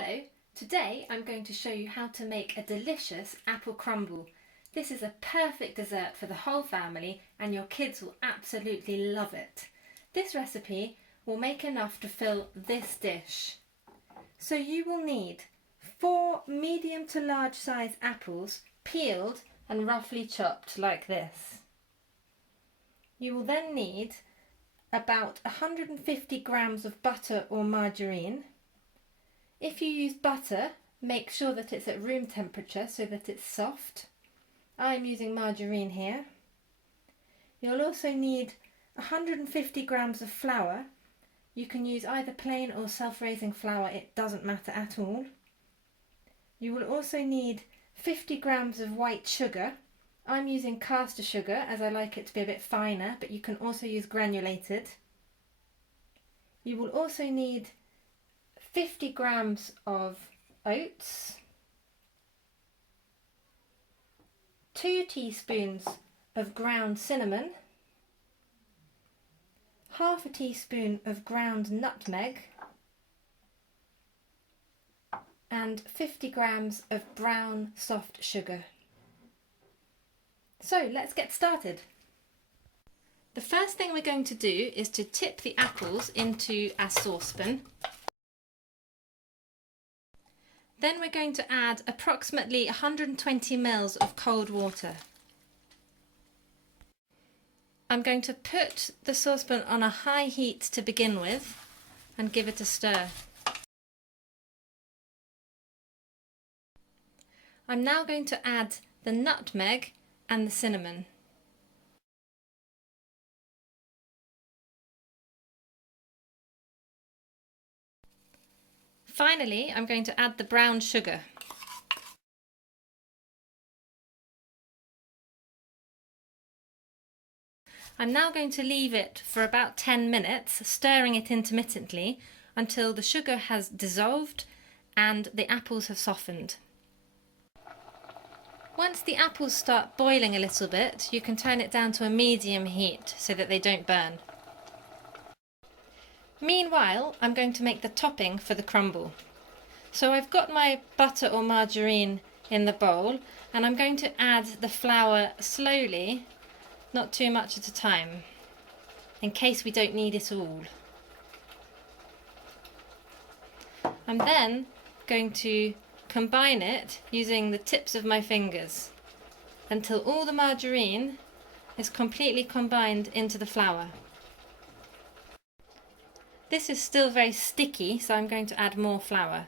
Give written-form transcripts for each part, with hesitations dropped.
Hello, today I'm going to show you how to make a delicious apple crumble. This is a perfect dessert for the whole family and your kids will absolutely love it. This recipe will make enough to fill this dish. So you will need 4 medium to large size apples peeled and roughly chopped like this. You will then need about 150 grams of butter or margarine. If you use butter, make sure that it's at room temperature so that it's soft. I'm using margarine here. You'll also need 150 grams of flour. You can use either plain or self-raising flour, it doesn't matter at all. You will also need 50 grams of white sugar. I'm using caster sugar as I like it to be a bit finer, but you can also use granulated. You will also need 50 grams of oats, 2 teaspoons of ground cinnamon, half a teaspoon of ground nutmeg, and 50 grams of brown soft sugar. So let's get started. The first thing we're going to do is to tip the apples into a saucepan. Then we're going to add approximately 120 ml of cold water. I'm going to put the saucepan on a high heat to begin with and give it a stir. I'm now going to add the nutmeg and the cinnamon. Finally, I'm going to add the brown sugar. I'm now going to leave it for about 10 minutes, stirring it intermittently until the sugar has dissolved and the apples have softened. Once the apples start boiling a little bit, you can turn it down to a medium heat so that they don't burn. Meanwhile, I'm going to make the topping for the crumble. So I've got my butter or margarine in the bowl and I'm going to add the flour slowly, not too much at a time, in case we don't need it all. I'm then going to combine it using the tips of my fingers until all the margarine is completely combined into the flour. This is still very sticky, so I'm going to add more flour.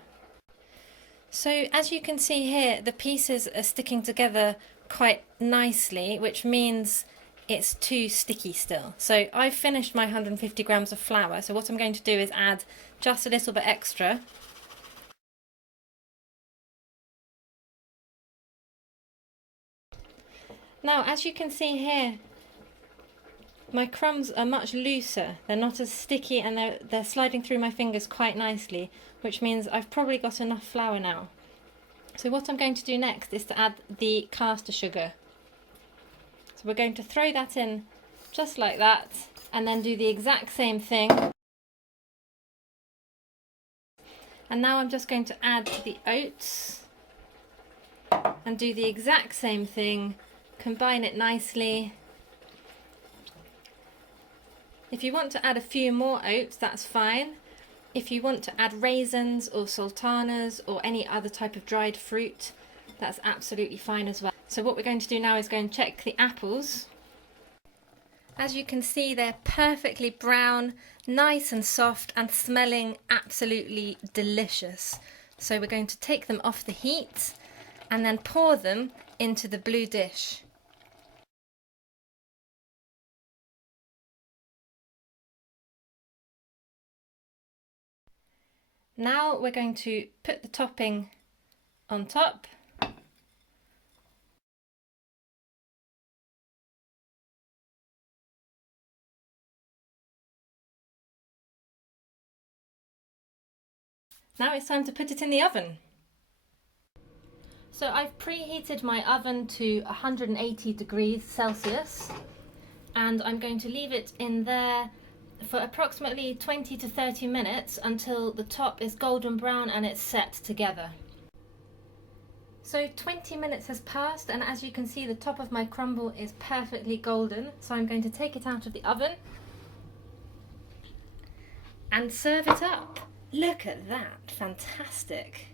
So as you can see here, the pieces are sticking together quite nicely, which means it's too sticky still. So I've finished my 150 grams of flour, so what I'm going to do is add just a little bit extra. Now, as you can see here, my crumbs are much looser, they're not as sticky and they're sliding through my fingers quite nicely, which means I've probably got enough flour now. So what I'm going to do next is to add the caster sugar. So we're going to throw that in just like that and then do the exact same thing. And now I'm just going to add the oats and do the exact same thing, combine it nicely. If you want to add a few more oats, that's fine. If you want to add raisins or sultanas or any other type of dried fruit, that's absolutely fine as well. So what we're going to do now is go and check the apples. As you can see, they're perfectly brown, nice and soft and smelling absolutely delicious. So we're going to take them off the heat and then pour them into the blue dish. Now we're going to put the topping on top. Now it's time to put it in the oven. So I've preheated my oven to 180 degrees Celsius and I'm going to leave it in there for approximately 20 to 30 minutes until the top is golden brown and it's set together. So 20 minutes has passed, and as you can see, the top of my crumble is perfectly golden. So I'm going to take it out of the oven and serve it up. Look at that, fantastic.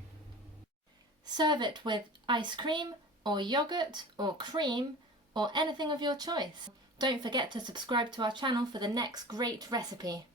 Serve it with ice cream or yogurt or cream or anything of your choice. Don't forget to subscribe to our channel for the next great recipe.